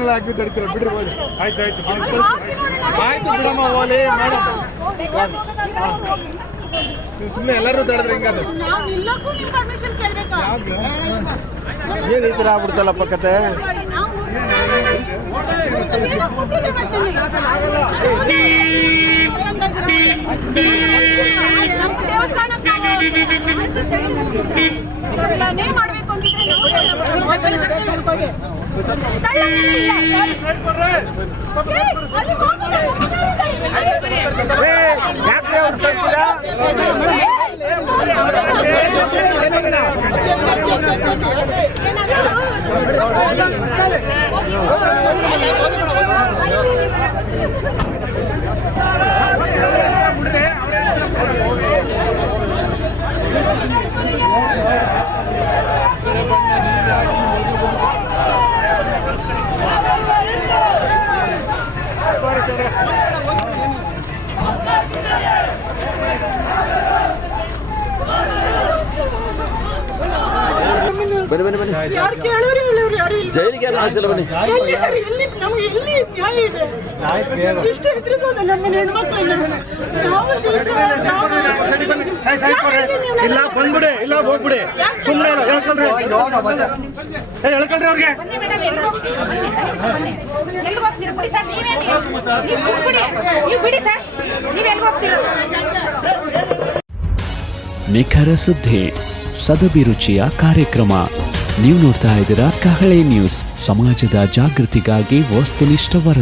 ಬೋರ್ಡ್ನೆಲ್ಲ ಹಾಕಿ ತಡಿತೀರ ಬಿಡ್ರಿ ಹೋಗಿ. ಆಯ್ತು ಆಯ್ತು. ಆಯ್ತು ಬಿಡಮ್ಮ ಹೋಲಿ ಮೇಡಮ್ ನೀವು ಸುಮ್ಮನೆ ಎಲ್ಲರೂ ತಡೆದ್ರೆ ಹೆಂಗಾದ್ರೆ ಏನ್ ಈ ಥರ ಆಗ್ಬಿಡ್ತಲ್ಲಪ್ಪ ಕತೆ ಮಾಡ್ಬೇಕು ಅಂತಿದ್ರೆ ಕೊಟ್ಟಿದ್ರೆ ಬರ್ತೀನಿ. ನಮ್ಗೆ ದೇವಸ್ಥಾನಕ್ಕೆ ನಾವು ಎಲ್ಲನೇ ಮಾಡ್ಬೇಕು ಅಂತಿದ್ರೆ ಯಾಕೆ ಬನ್ನಿ ಬನ್ನಿ ಬನ್ನಿ. ಯಾರು ಕೇಳೋರು ಹೇಳೋರು ಯಾರು ಇಲ್ಲ? ಜೈಲಿಗೆ ಯಾರು ಹಾಕ್ತಿಲ್ಲ ಬನ್ನಿ. ಎಲ್ಲಿ ಸರ್ ಎಲ್ಲಿ ನಮಗೆ ಎಲ್ಲಿ ನ್ಯಾಯ ಇದೆ? ಇಷ್ಟು ಹೆದರಿಸೋದು ನಮ್ಮ ಹೆಣ್ಮಕ್ಳನ್ನ. ನಾವು ದೇಶ ನಾವು- ಇಲ್ಲ ಬಂದ್ಬಿಡಿ ಇಲ್ಲ ಹೋಗ್ಬಿಡಿ. ಸುಮ್ಮನೆ ಹೇಳ್ಕೊಳ್ರಿ. ಏ, ಹೇಳ್ಕೊಳ್ರಿ ಅವ್ರಿಗೆ. ಎಲ್ಲಿಗೆ ಹೋಗ್ತೀರಾ? ಬಿಡಿ ಸರ್ ನೀವೇ ನೀವು ಬಿಡಿ. ನೀವು ಬಿಡಿ ಸರ್. ನೀವು ಎಲ್ಲಿಗೆ ಹೋಗ್ತೀರಾ? ನಿಖರ ಸುದ್ದಿ ಸದಭಿರುಚಿಯ ಕಾರ್ಯಕ್ರಮ. ನೀವು ನೋಡ್ತಾ ಇದ್ದೀರಾ ಕಹಳೆ ನ್ಯೂಸ್. ಸಮಾಜದ ಜಾಗೃತಿಗಾಗಿ ವಸ್ತುನಿಷ್ಠ ವರದಿ.